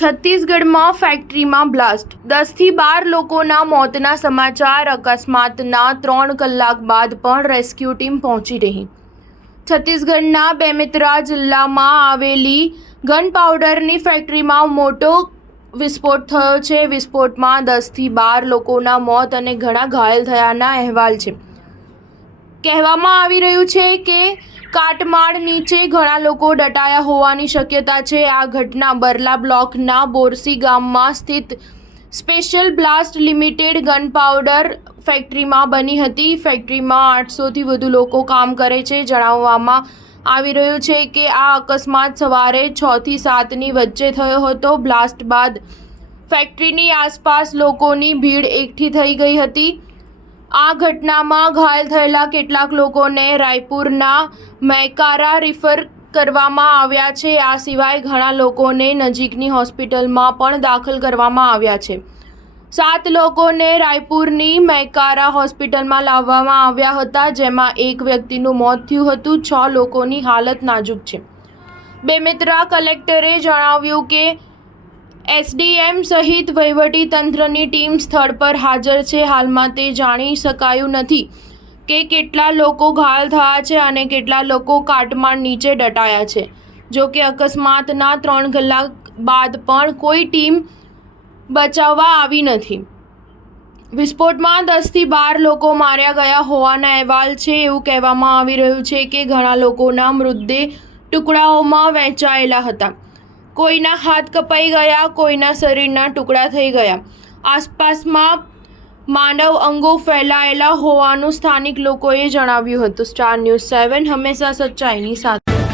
છત્તીસગઢમાં ફેક્ટરીમાં બ્લાસ્ટ, 10થી 12 લોકોના મોતના સમાચાર. અકસ્માતના 3 કલાક બાદ પણ રેસ્ક્યુ ટીમ પહોંચી રહી. છત્તીસગઢના બેમેતરા જિલ્લામાં આવેલી ગન પાવડરની ફેક્ટરીમાં મોટો વિસ્ફોટ થયો છે. વિસ્ફોટમાં 10થી 12 લોકોના મોત અને ઘણા ઘાયલ થયાના અહેવાલ છે. કહેવામાં આવી રહ્યું છે કે કાટમાળ નીચે ઘણા લોકો દટાયા હોવાની શક્યતા છે. આ ઘટના બરલા બ્લોકના બોરસી ગામમાં સ્થિત special blast limited gun powder ફેક્ટરીમાં બની હતી. ફેક્ટરીમાં 800થી વધુ લોકો કામ કરે છે. જણાવવામાં આવી રહ્યું છે કે આ અકસ્માત સવારે 6 થી 7ની વચ્ચે થયો હતો. બ્લાસ્ટ બાદ ફેક્ટરીની આસપાસ લોકોની ભીડ એકઠી થઈ ગઈ હતી. આ ઘટનામાં ઘાયલ થયેલા કેટલાક લોકોને રાયપુરના મૈકારા રિફર કરવામાં આવ્યા છે. આ સિવાય ઘણા લોકોને નજીકની હોસ્પિટલમાં પણ દાખલ કરવામાં આવ્યા છે. 7 લોકોને રાયપુરની મૈકારા હોસ્પિટલમાં લાવવામાં આવ્યા હતા, જેમાં એક વ્યક્તિનું મોત થયું હતું. 6 લોકોની હાલત નાજુક છે. બેમેતરા કલેક્ટરે જણાવ્યું કે એસડીએમ સહિત વહીવટી તંત્રની ટીમ સ્થળ પર હાજર છે. હાલમાં તે જાણી શકાયું નથી કે કેટલા લોકો ઘાયલ થયા છે અને કેટલા લોકો કાટમાળ નીચે દટાયા છે. જો કે અકસ્માતના 3 કલાક બાદ પણ કોઈ ટીમ બચાવવા આવી નથી. વિસ્ફોટમાં 10થી 12 લોકો માર્યા ગયા હોવાના અહેવાલ છે. એવું કહેવામાં આવી રહ્યું છે કે ઘણા લોકોના મૃતદેહ ટુકડાઓમાં વહેંચાયેલા હતા. કોઈના હાથ કપાઈ ગયા, કોઈના શરીરના ટુકડા થઈ ગયા. આસપાસમાં માનવ અંગો ફેલાયેલા હોવાનું સ્થાનિક લોકોએ જણાવ્યું હતું. સ્ટાર ન્યૂઝ 7 હંમેશા સચ્ચાઈની સાથે.